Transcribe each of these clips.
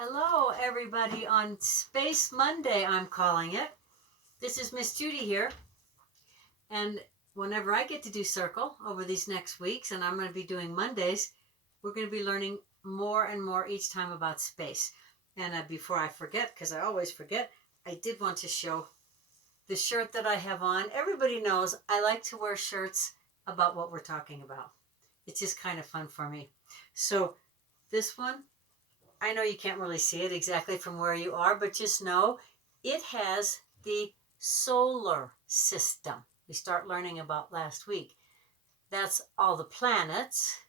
Hello, everybody, on Space Monday, I'm calling it. This is Miss Judy here. And whenever I get to do Circle over these next weeks, and I'm going to be doing Mondays, we're going to be learning more and more each time about space. And before I forget, because I always forget, I did want to show the shirt that I have on. Everybody knows I like to wear shirts about what we're talking about. It's just kind of fun for me. So this one, I know you can't really see it exactly from where you are, but just know it has the solar system we start learning about last week. That's all the planets.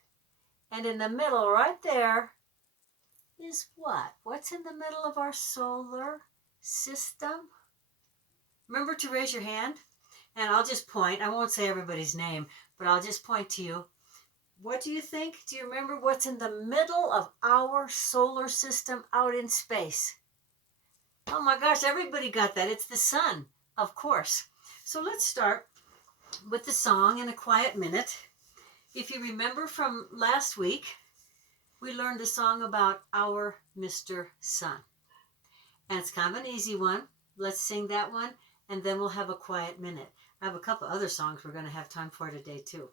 And in the middle, right there, is what? What's in the middle of our solar system? Remember to raise your hand, and I'll just point. I won't say everybody's name, but I'll just point to you. What do you think? Do you remember what's in the middle of our solar system out in space? Oh my gosh, everybody got that. It's the sun, of course. So let's start with the song in a quiet minute. If you remember from last week, we learned a song about our Mr. Sun. And it's kind of an easy one. Let's sing that one, and then we'll have a quiet minute. I have a couple other songs we're going to have time for today, too.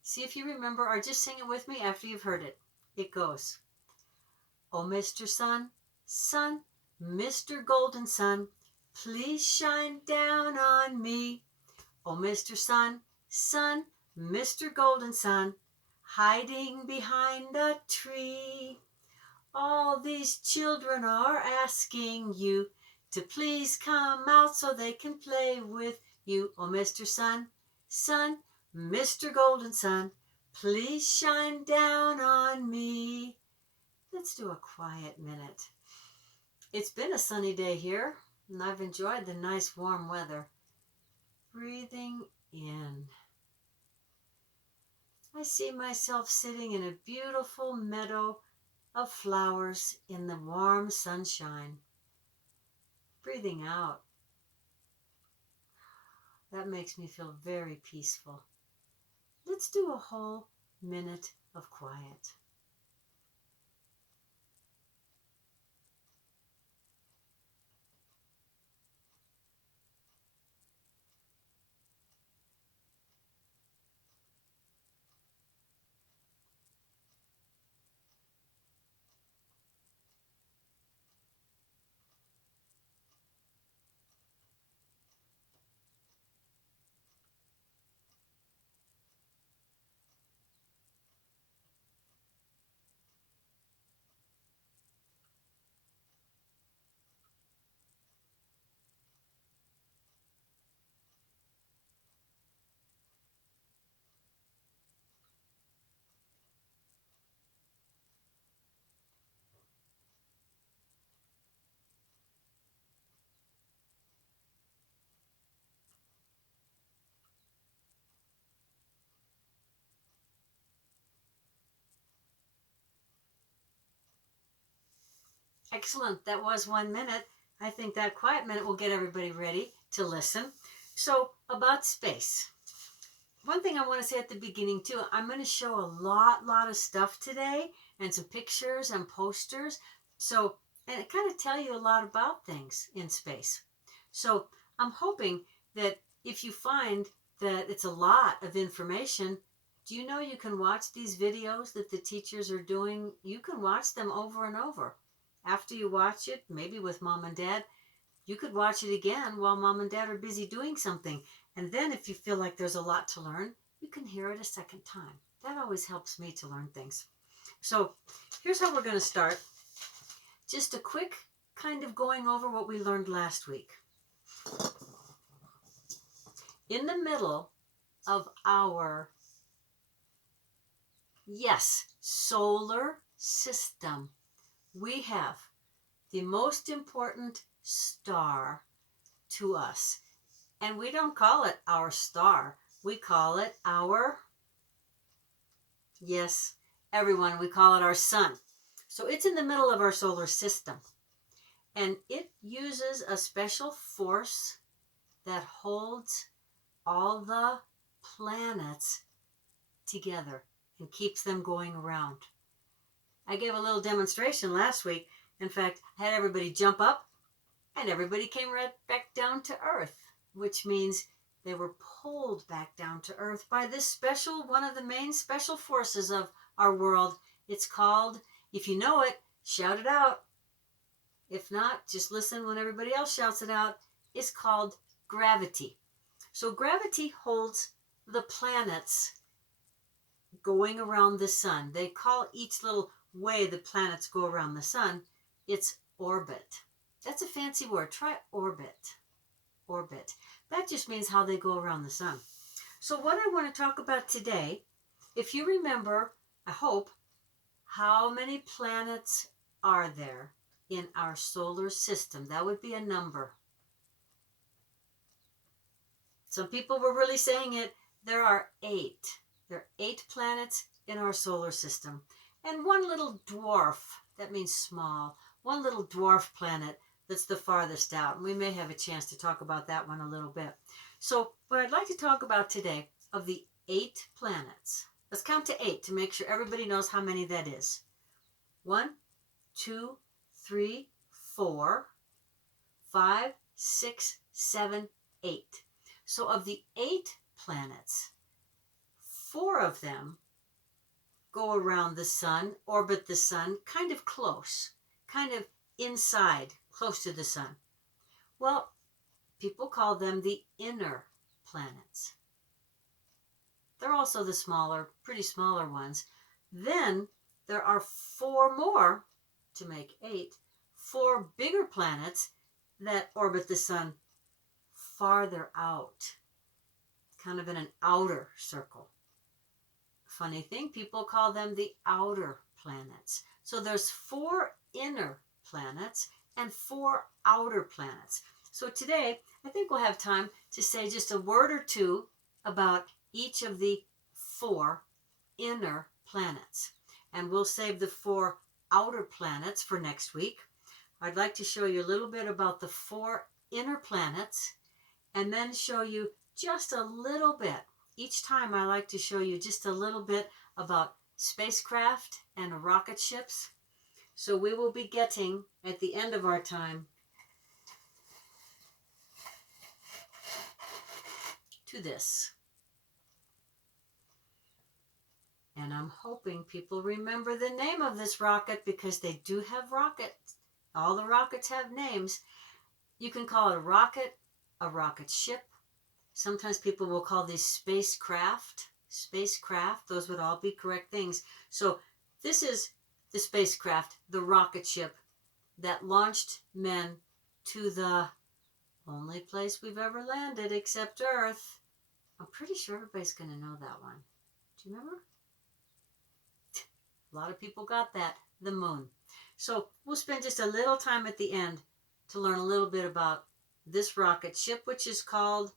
See if you remember, or just sing it with me after you've heard it. It goes, "Oh, Mr. Sun, Sun, Mr. Golden Sun, please shine down on me. Oh, Mr. Sun, Sun, Mr. Golden Sun, hiding behind a tree. All these children are asking you to please come out so they can play with you. Oh, Mr. Sun, Sun, Mr. Golden Sun, please shine down on me." Let's do a quiet minute. It's been a sunny day here, and I've enjoyed the nice warm weather. Breathing in. I see myself sitting in a beautiful meadow of flowers in the warm sunshine. Breathing out. That makes me feel very peaceful. Let's do a whole minute of quiet. Excellent. That was 1 minute. I think that quiet minute will get everybody ready to listen. So, about space. One thing I want to say at the beginning too, I'm going to show a lot of stuff today and some pictures and posters. So, and it kind of tell you a lot about things in space. So I'm hoping that if you find that it's a lot of information, do you know you can watch these videos that the teachers are doing? You can watch them over and over. After you watch it, maybe with mom and dad, you could watch it again while mom and dad are busy doing something. And then if you feel like there's a lot to learn, you can hear it a second time. That always helps me to learn things. So here's how we're going to start. Just a quick kind of going over what we learned last week. In the middle of our, solar system, we have the most important star to us. And we don't call it our star. We call it our, yes, everyone, we call it our sun. So it's in the middle of our solar system. And it uses a special force that holds all the planets together and keeps them going around. I gave a little demonstration last week. In fact, I had everybody jump up and everybody came right back down to earth, which means they were pulled back down to earth by this special, one of the main special forces of our world. It's called, if you know it, shout it out. If not, just listen when everybody else shouts it out. It's called gravity. So gravity holds the planets going around the sun. They call each little way the planets go around the sun, its orbit. That's a fancy word. Try orbit. Orbit. That just means how they go around the sun. So what I want to talk about today, if you remember, I hope, how many planets are there in our solar system? That would be a number. Some people were really saying it. There are 8. There are 8 planets in our solar system. And one little dwarf, that means small, one little dwarf planet that's the farthest out. And we may have a chance to talk about that one a little bit. So what I'd like to talk about today, of the 8 planets, let's count to 8 to make sure everybody knows how many that is. 1, 2, 3, 4, 5, 6, 7, 8. So of the 8 planets, 4 of them go around the sun, orbit the sun, kind of close, kind of inside, close to the sun. Well, people call them the inner planets. They're also the smaller, pretty smaller ones. Then there are 4 more, to make 8, 4 bigger planets that orbit the sun farther out, kind of in an outer circle. Funny thing, people call them the outer planets. So there's 4 inner planets and 4 outer planets. So today, I think we'll have time to say just a word or two about each of the 4 inner planets. And we'll save the 4 outer planets for next week. I'd like to show you a little bit about the 4 inner planets and then show you just a little bit. Each time I like to show you just a little bit about spacecraft and rocket ships. So we will be getting, at the end of our time, to this. And I'm hoping people remember the name of this rocket, because they do have rockets. All the rockets have names. You can call it a rocket ship. Sometimes people will call these spacecraft. Those would all be correct things. So this is the spacecraft, the rocket ship that launched men to the only place we've ever landed except Earth. I'm pretty sure everybody's going to know that one. Do you remember? A lot of people got that, the moon. So we'll spend just a little time at the end to learn a little bit about this rocket ship, which is called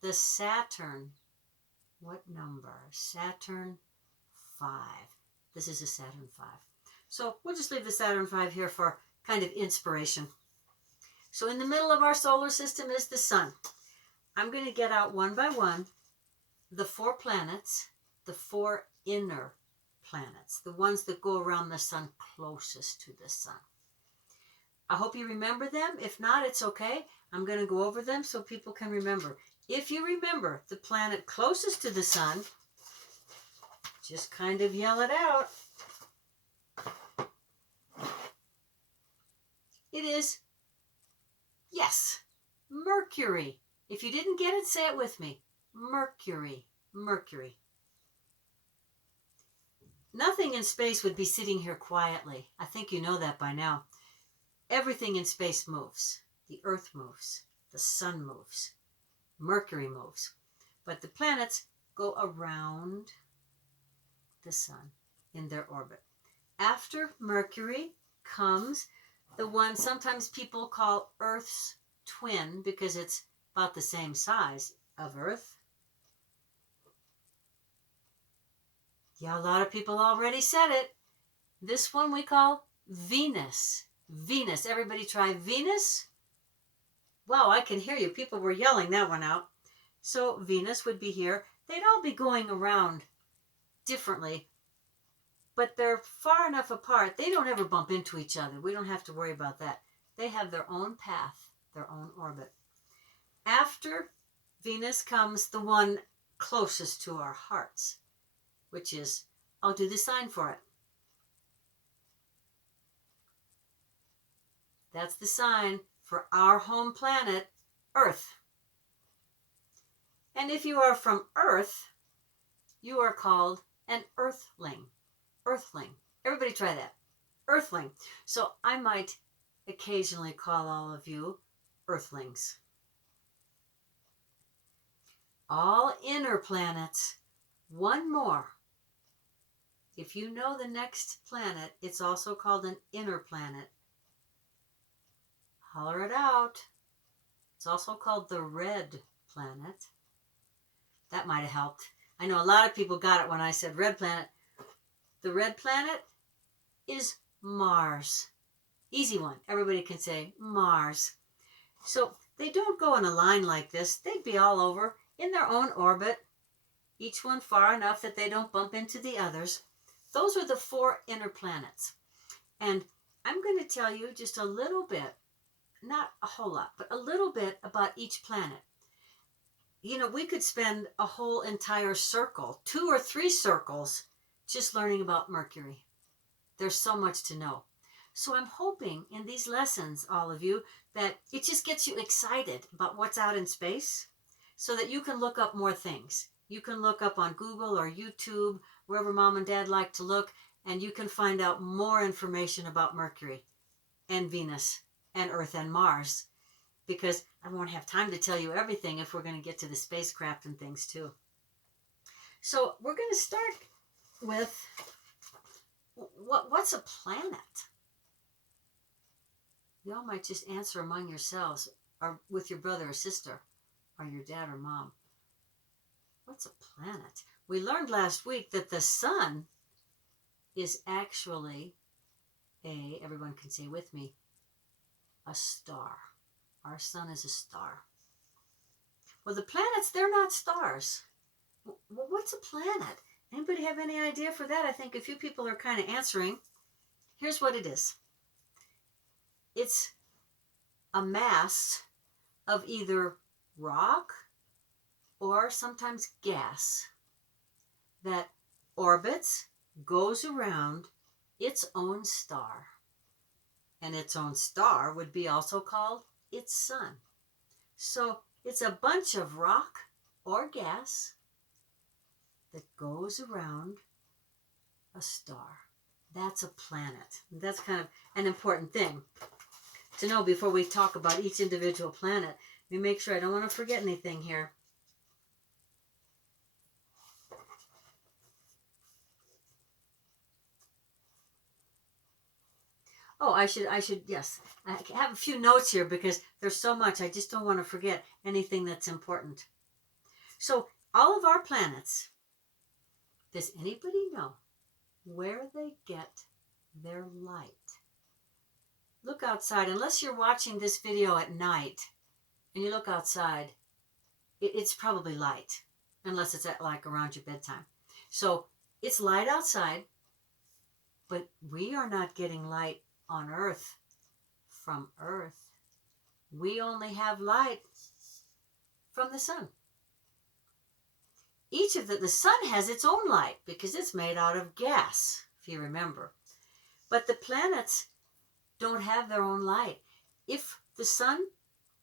the Saturn. What number? Saturn 5. This is a Saturn 5. So we'll just leave the Saturn 5 here for kind of inspiration. So in the middle of our solar system is the sun. I'm going to get out one by one the 4 planets, the 4 inner planets, the ones that go around the sun closest to the sun. I hope you remember them. If not, it's okay. I'm going to go over them so people can remember. If you remember the planet closest to the sun, just kind of yell it out. It is, yes, Mercury. If you didn't get it, say it with me. Mercury. Mercury. Nothing in space would be sitting here quietly. I think you know that by now. Everything in space moves. The Earth moves. The sun moves. Mercury moves. But the planets go around the sun in their orbit. After Mercury comes the one sometimes people call Earth's twin, because it's about the same size of Earth. Yeah, a lot of people already said it. This one we call Venus. Venus. Everybody try Venus? Wow, I can hear you. People were yelling that one out. So Venus would be here. They'd all be going around differently. but they're far enough apart. They don't ever bump into each other. We don't have to worry about that. They have their own path, their own orbit. After Venus comes the one closest to our hearts, which is, I'll do the sign for it. That's the sign for our home planet, Earth. And if you are from Earth, you are called an Earthling. Earthling. Everybody try that. Earthling. So I might occasionally call all of you Earthlings. All inner planets. One more. If you know the next planet, it's also called an inner planet. Holler it out. It's also called the red planet. That might have helped. I know a lot of people got it when I said red planet. The red planet is Mars. Easy one. Everybody can say Mars. So they don't go in a line like this. They'd be all over in their own orbit, each one far enough that they don't bump into the others. Those are the 4 inner planets. And I'm going to tell you just a little bit, not a whole lot, but a little bit about each planet. You know, we could spend a whole entire circle, 2 or 3 circles, just learning about Mercury. There's so much to know. So I'm hoping in these lessons, all of you, that it just gets you excited about what's out in space so that you can look up more things. You can look up on Google or YouTube, wherever Mom and Dad like to look, and you can find out more information about Mercury and Venus and Earth and Mars, because I won't have time to tell you everything if we're going to get to the spacecraft and things too. So we're going to start with what's a planet? You all might just answer among yourselves or with your brother or sister or your dad or mom. What's a planet? We learned last week that the sun is actually everyone can say with me, a star. Our sun is a star. Well, the planets, they're not stars. Well, what's a planet? Anybody have any idea for that? I think a few people are kind of answering. Here's what it is. It's a mass of either rock or sometimes gas that orbits, goes around its own star. And its own star would be also called its sun. So it's a bunch of rock or gas that goes around a star. That's a planet. That's kind of an important thing to know before we talk about each individual planet. Let me make sure I don't want to forget anything here. Oh, I should, yes. I have a few notes here because there's so much. I just don't want to forget anything that's important. So all of our planets, does anybody know where they get their light? Look outside. Unless you're watching this video at night and you look outside, it's probably light, unless it's at like around your bedtime. So it's light outside, but we are not getting light on Earth from Earth. We only have light from the sun. Each of the sun has its own light because it's made out of gas, if you remember. But the planets don't have their own light. If the sun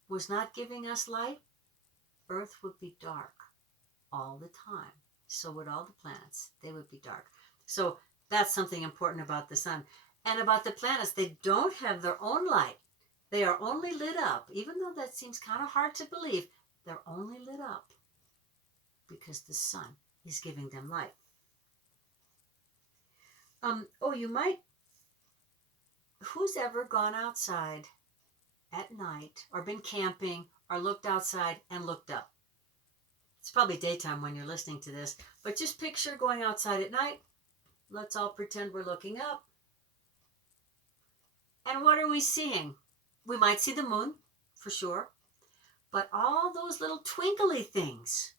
was not giving us light, Earth would be dark all the time. So would all the planets. They would be dark. So that's something important about the sun. And about the planets, they don't have their own light. They are only lit up. Even though that seems kind of hard to believe, they're only lit up because the sun is giving them light. You might, who's ever gone outside at night or been camping or looked outside and looked up? It's probably daytime when you're listening to this, but just picture going outside at night. Let's all pretend we're looking up. And what are we seeing? We might see the moon, for sure, but all those little twinkly things.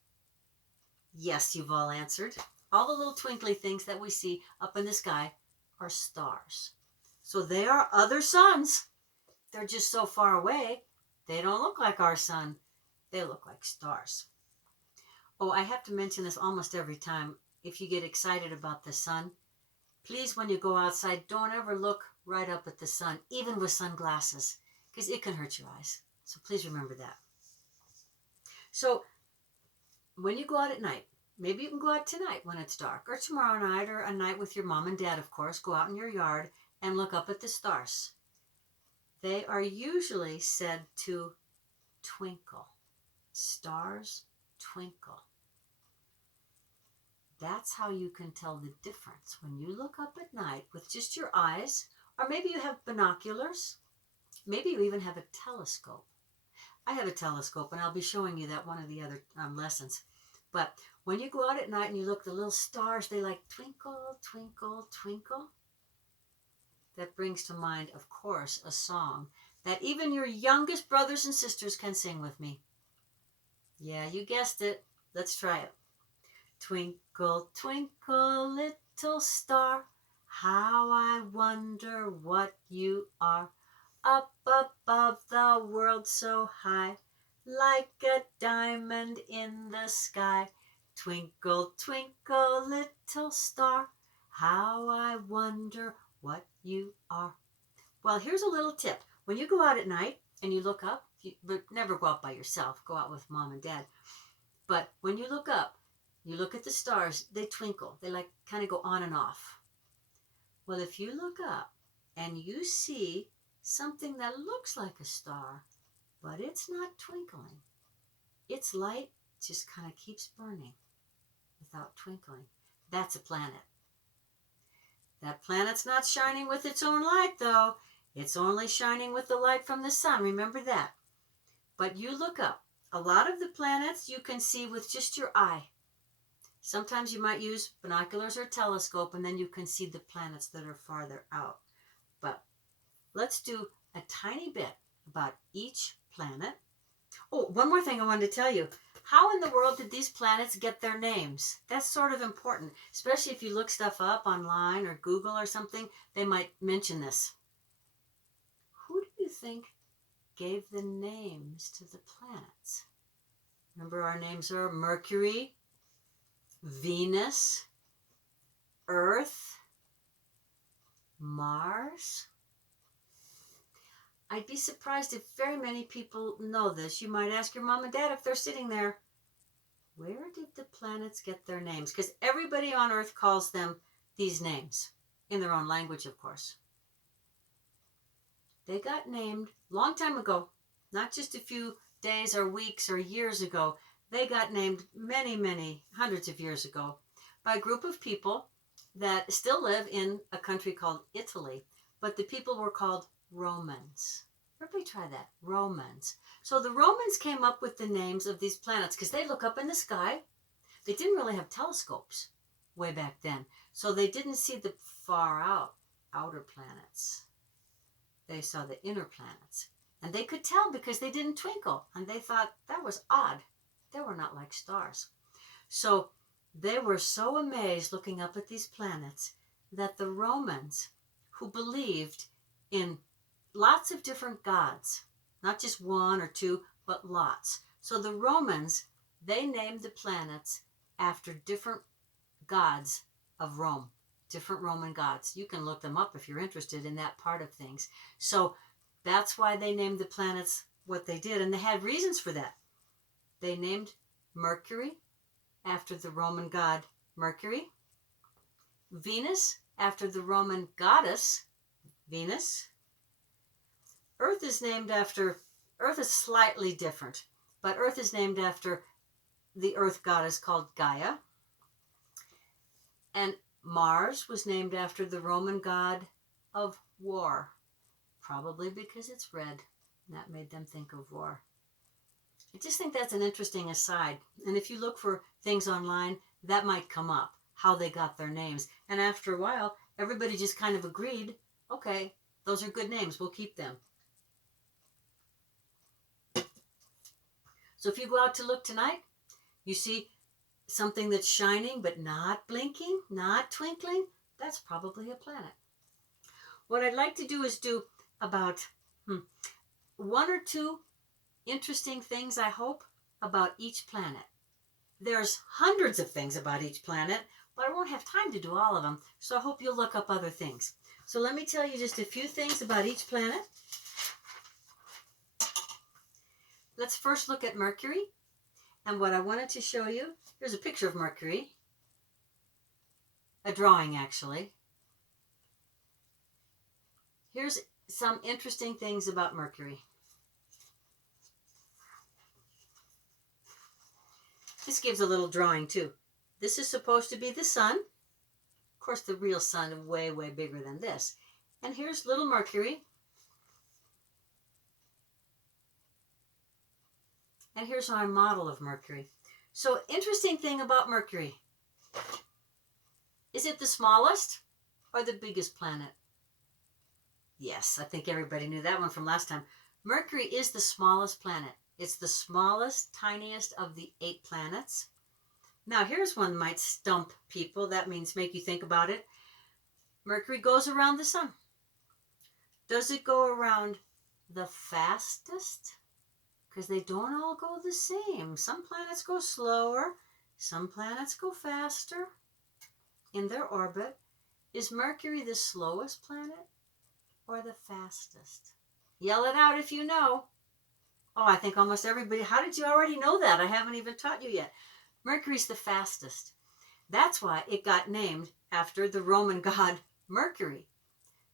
Yes, you've all answered. All the little twinkly things that we see up in the sky are stars. So they are other suns. They're just so far away, they don't look like our sun. They look like stars. Oh, I have to mention this almost every time. If you get excited about the sun, please, when you go outside, don't ever look right up at the sun, even with sunglasses, because it can hurt your eyes. So please remember that. So when you go out at night, maybe you can go out tonight when it's dark, or tomorrow night, or a night with your mom and dad, of course. Go out in your yard and look up at the stars. They are usually said to twinkle. Stars twinkle. That's how you can tell the difference. When you look up at night with just your eyes, or maybe you have binoculars, maybe you even have a telescope. I have a telescope, and I'll be showing you that one of the other lessons. But when you go out at night and you look, the little stars, they like twinkle, twinkle, twinkle. That brings to mind, of course, a song that even your youngest brothers and sisters can sing with me. Yeah, you guessed it. Let's try it. Twinkle, twinkle, little star, how I wonder what you are. Up above the world so high, like a diamond in the sky. Twinkle, twinkle, little star, how I wonder what you are. Well, here's a little tip. When you go out at night and you look up, but never go out by yourself, go out with mom and dad. But when you look up, you look at the stars, they twinkle. They like kind of go on and off. Well, if you look up and you see something that looks like a star, but it's not twinkling, its light just kind of keeps burning without twinkling, that's a planet. That planet's not shining with its own light, though. It's only shining with the light from the sun. Remember that. But you look up. A lot of the planets you can see with just your eye. Sometimes you might use binoculars or telescope, and then you can see the planets that are farther out. But let's do a tiny bit about each planet. Oh, one more thing I wanted to tell you. How in the world did these planets get their names? That's sort of important, especially if you look stuff up online or Google or something, they might mention this. Who do you think gave the names to the planets? Remember, our names are Mercury, Venus, Earth, Mars. I'd be surprised if very many people know this. You might ask your mom and dad if they're sitting there. Where did the planets get their names? Because everybody on Earth calls them these names, in their own language, of course. They got named a long time ago, not just a few days or weeks or years ago. They got named many, many hundreds of years ago by a group of people that still live in a country called Italy, but the people were called Romans. Everybody try that, Romans. So the Romans came up with the names of these planets because they look up in the sky. They didn't really have telescopes way back then, so they didn't see the far out outer planets. They saw the inner planets, and they could tell because they didn't twinkle, and they thought that was odd. They were not like stars. So they were so amazed looking up at these planets that the Romans, who believed in lots of different gods, not just one or two, but lots. So the Romans, they named the planets after different gods of Rome, different Roman gods. You can look them up if you're interested in that part of things. So that's why they named the planets what they did, and they had reasons for that. They named Mercury after the Roman god Mercury, Venus after the Roman goddess Venus. Earth is slightly different, but Earth is named after the Earth goddess called Gaia. And Mars was named after the Roman god of war, probably because it's red. And that made them think of war. I just think that's an interesting aside. And if you look for things online, that might come up, how they got their names. And after a while, everybody just kind of agreed, okay, those are good names, we'll keep them. So if you go out to look tonight, you see something that's shining but not blinking, not twinkling, that's probably a planet. What I'd like to do is do about one or two interesting things, I hope, about each planet. There's hundreds of things about each planet, but I won't have time to do all of them, so I hope you'll look up other things. So let me tell you just a few things about each planet. Let's first look at Mercury. And what I wanted to show you, here's a picture of Mercury. A drawing, actually. Here's some interesting things about Mercury. This gives a little drawing, too. This is supposed to be the sun. Of course, the real sun is way, way bigger than this. And here's little Mercury. And here's our model of Mercury. So, interesting thing about Mercury. Is it the smallest or the biggest planet? Yes, I think everybody knew that one from last time. Mercury is the smallest planet. It's the smallest, tiniest of the 8 planets. Now, here's one that might stump people. That means make you think about it. Mercury goes around the sun. Does it go around the fastest? Because they don't all go the same. Some planets go slower. Some planets go faster in their orbit. Is Mercury the slowest planet or the fastest? Yell it out if you know. Oh, I think almost everybody. How did you already know that? I haven't even taught you yet. Mercury's the fastest. That's why it got named after the Roman god Mercury,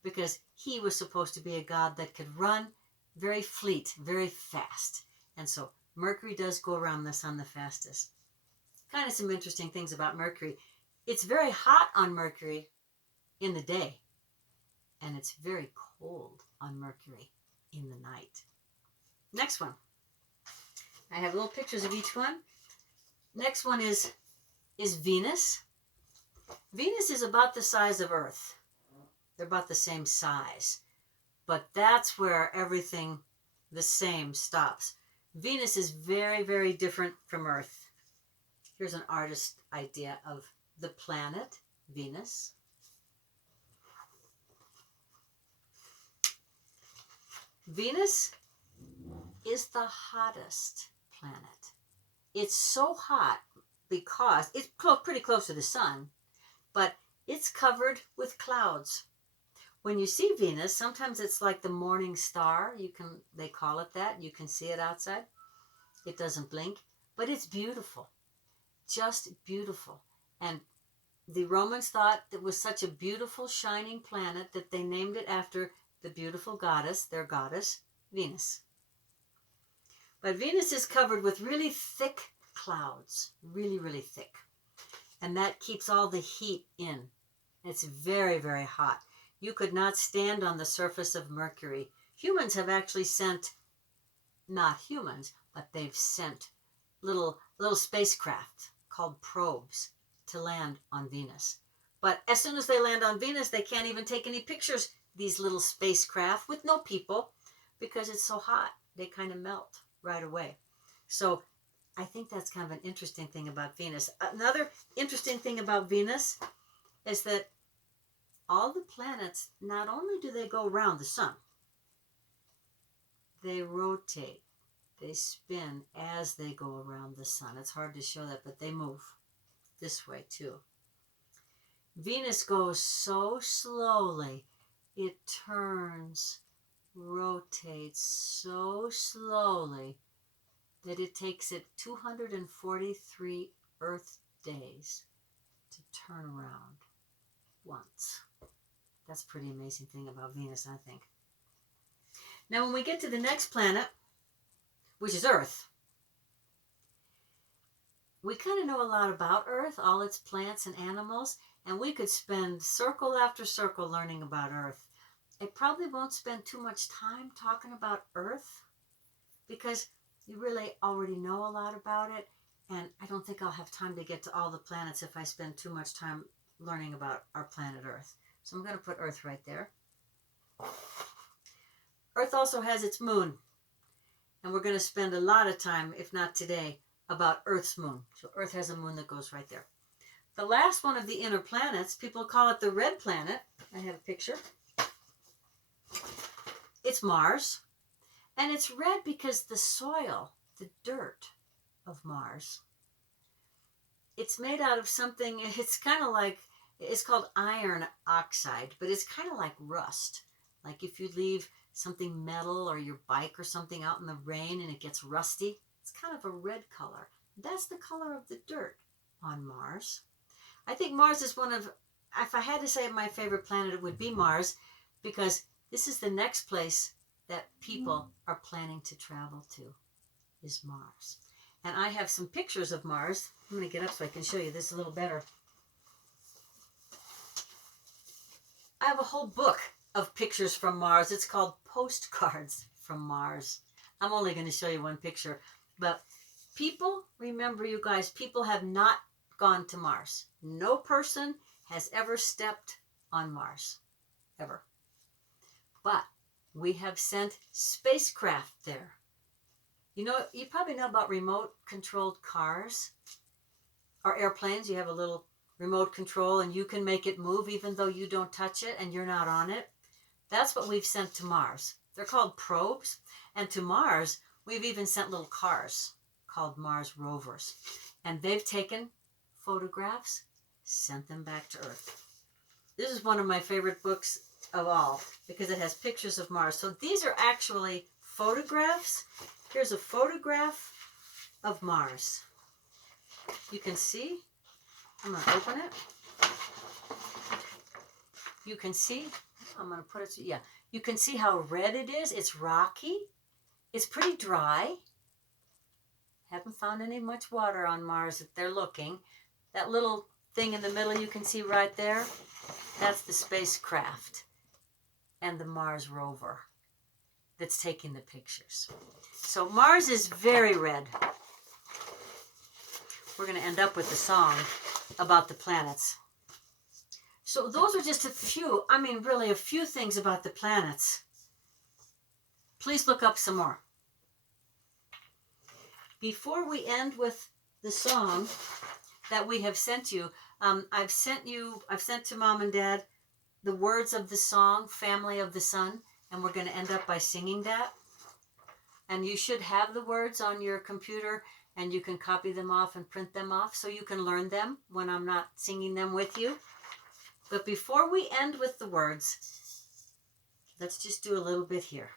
because he was supposed to be a god that could run very fleet, very fast. And so Mercury does go around the sun the fastest. Kind of some interesting things about Mercury. It's very hot on Mercury in the day, and it's very cold on Mercury in the night. Next one. I have little pictures of each one. Next one is Venus. Venus is about the size of Earth. They're about the same size. But that's where everything the same stops. Venus is very, very different from Earth. Here's an artist idea of the planet Venus. Venus is the hottest planet. It's so hot because it's pretty close to the sun, but it's covered with clouds. When you see Venus, sometimes it's like the morning star. They call it that. You can see it outside. It doesn't blink, but it's beautiful. Just beautiful. And the Romans thought it was such a beautiful, shining planet that they named it after the beautiful goddess, their goddess, Venus. But Venus is covered with really thick clouds, really, really thick. And that keeps all the heat in. It's very, very hot. You could not stand on the surface of Mercury. Humans have actually sent, not humans, but they've sent little spacecraft called probes to land on Venus. But as soon as they land on Venus, they can't even take any pictures, these little spacecraft with no people, because it's so hot. They kind of melt right away. So I think that's kind of an interesting thing about Venus. Another interesting thing about Venus is that all the planets, not only do they go around the sun, they rotate, they spin as they go around the sun. It's hard to show that, but they move this way too. Venus goes so slowly, it turns, rotates so slowly that it takes it 243 Earth days to turn around once. That's a pretty amazing thing about Venus, I think. Now, when we get to the next planet, which is Earth, we kind of know a lot about Earth, all its plants and animals, and we could spend circle after circle learning about Earth. I probably won't spend too much time talking about Earth because you really already know a lot about it, and I don't think I'll have time to get to all the planets if I spend too much time learning about our planet Earth. So I'm going to put Earth right there. Earth also has its moon, and we're going to spend a lot of time, if not today, about Earth's moon. So Earth has a moon that goes right there. The last one of the inner planets, people call it the red planet. I have a picture. It's Mars. And it's red because the soil, the dirt of Mars, it's made out of something, it's kind of like, it's called iron oxide, but it's kind of like rust. Like if you leave something metal or your bike or something out in the rain and it gets rusty, it's kind of a red color. That's the color of the dirt on Mars. I think Mars is one of, if I had to say my favorite planet, it would be Mars, because this is the next place that people are planning to travel to, is Mars. And I have some pictures of Mars. I'm going to get up so I can show you this a little better. I have a whole book of pictures from Mars. It's called Postcards from Mars. I'm only going to show you one picture. But people, remember you guys, people have not gone to Mars. No person has ever stepped on Mars. Ever. But we have sent spacecraft there. You know, you probably know about remote controlled cars or airplanes. You have a little remote control and you can make it move even though you don't touch it and you're not on it. That's what we've sent to Mars. They're called probes. And to Mars, we've even sent little cars called Mars rovers. And they've taken photographs, sent them back to Earth. This is one of my favorite books of all because it has pictures of Mars. So these are actually photographs. Here's a photograph of Mars. You can see. I'm going to open it. You can see. I'm going to put it. Yeah. You can see how red it is. It's rocky. It's pretty dry. Haven't found any much water on Mars if they're looking. That little thing in the middle you can see right there. That's the spacecraft and the Mars rover that's taking the pictures. So Mars is very red. We're going to end up with the song about the planets. So those are just a few, really a few things about the planets. Please look up some more. Before we end with the song that we have sent you, I've sent to Mom and Dad the words of the song, Family of the Sun, and we're going to end up by singing that. And you should have the words on your computer, and you can copy them off and print them off so you can learn them when I'm not singing them with you. But before we end with the words, let's just do a little bit here.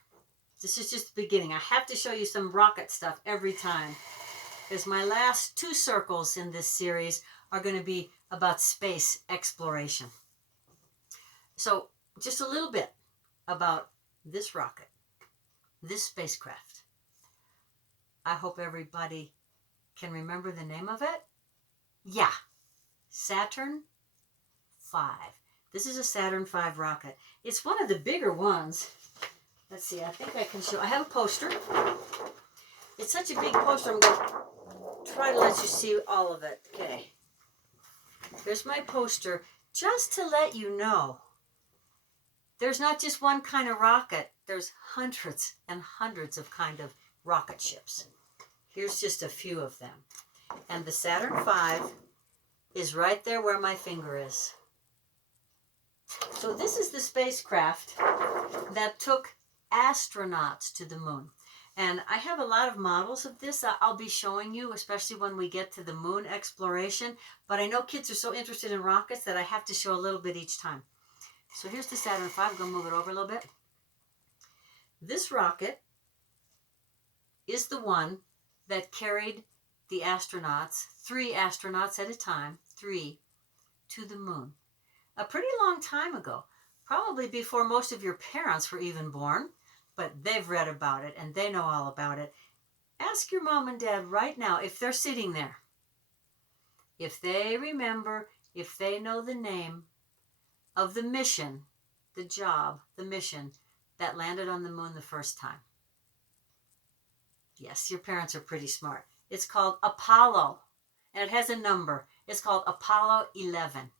This is just the beginning. I have to show you some rocket stuff every time, because my last 2 circles in this series are going to be about space exploration. So just a little bit about this rocket, this spacecraft. I hope everybody can remember the name of it. Yeah, Saturn V. This is a Saturn V rocket. It's one of the bigger ones. Let's see, I think I can show. I have a poster. It's such a big poster, I'm going to try to let you see all of it. Okay. There's my poster. Just to let you know, there's not just one kind of rocket. There's hundreds and hundreds of kind of rocket ships. Here's just a few of them. And the Saturn V is right there where my finger is. So this is the spacecraft that took astronauts to the moon. And I have a lot of models of this I'll be showing you, especially when we get to the moon exploration. But I know kids are so interested in rockets that I have to show a little bit each time. So here's the Saturn V. I'm going to move it over a little bit. This rocket is the one that carried the astronauts, 3 astronauts at a time, 3, to the moon. A pretty long time ago, probably before most of your parents were even born, but they've read about it and they know all about it. Ask your mom and dad right now if they're sitting there, if they remember, if they know the name of the mission, the job, the mission that landed on the moon the first time. Yes, your parents are pretty smart. It's called Apollo, and it has a number. It's called Apollo 11,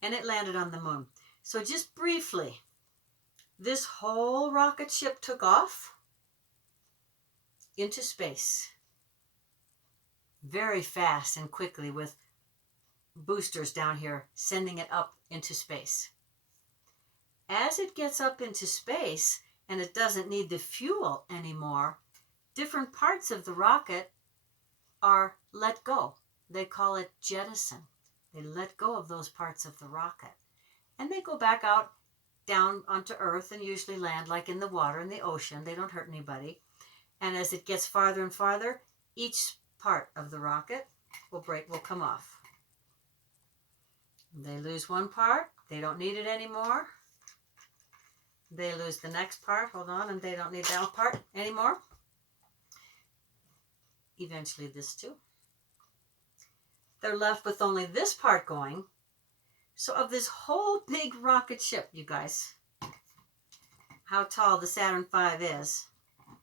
and it landed on the moon. So just briefly, this whole rocket ship took off into space. very fast and quickly with boosters down here, sending it up into space. As it gets up into space and it doesn't need the fuel anymore, different parts of the rocket are let go. They call it jettison. They let go of those parts of the rocket. And they go back out down onto Earth and usually land like in the water, in the ocean. They don't hurt anybody. And as it gets farther and farther, each part of the rocket will come off. They lose one part. They don't need it anymore. They lose the next part. Hold on. And they don't need that part anymore. Eventually this too. They're left with only this part going. So of this whole big rocket ship, you guys, how tall the Saturn V is. Let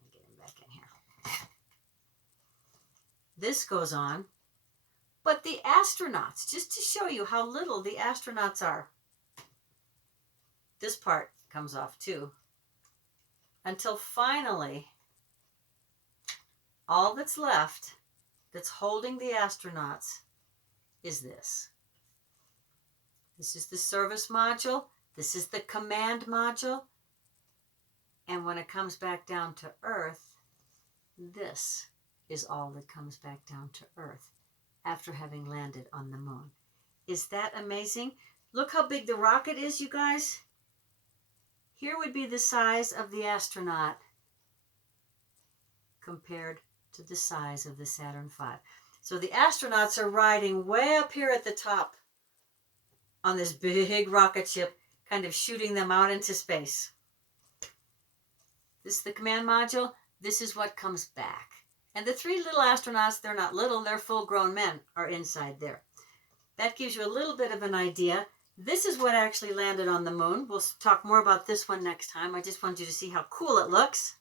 me get him back in here. This goes on. But the astronauts, just to show you how little the astronauts are, this part comes off too. Until finally, all that's left that's holding the astronauts is this. This is the service module. This is the command module. And when it comes back down to Earth, this is all that comes back down to Earth after having landed on the moon. Is that amazing? Look how big the rocket is, you guys. Here would be the size of the astronaut compared to the size of the Saturn V. So the astronauts are riding way up here at the top on this big rocket ship, kind of shooting them out into space. This is the command module. This is what comes back. And the three little astronauts, they're not little, they're full-grown men, are inside there. That gives you a little bit of an idea. This is what actually landed on the moon. We'll talk more about this one next time. I just wanted you to see how cool it looks.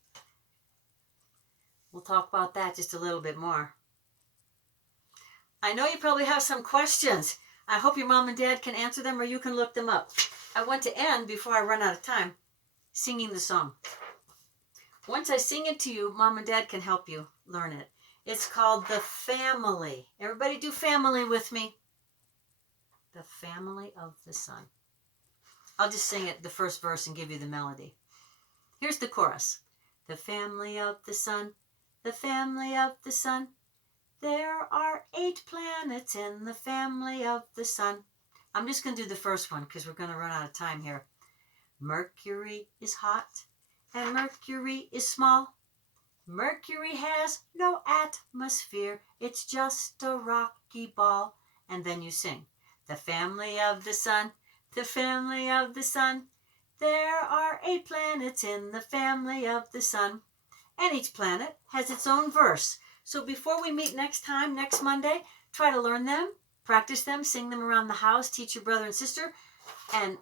We'll talk about that just a little bit more. I know you probably have some questions. I hope your mom and dad can answer them or you can look them up. I want to end, before I run out of time, singing the song. Once I sing it to you, mom and dad can help you learn it. It's called The Family. Everybody do family with me. The Family of the Sun. I'll just sing it, the first verse, and give you the melody. Here's the chorus. The family of the sun, the family of the sun. There are 8 planets in the family of the sun. I'm just going to do the first one because we're going to run out of time here. Mercury is hot and Mercury is small. Mercury has no atmosphere. It's just a rocky ball. And then you sing. The family of the sun, the family of the sun. There are 8 planets in the family of the sun. And each planet has its own verse. So before we meet next time, next Monday, try to learn them, practice them, sing them around the house, teach your brother and sister, and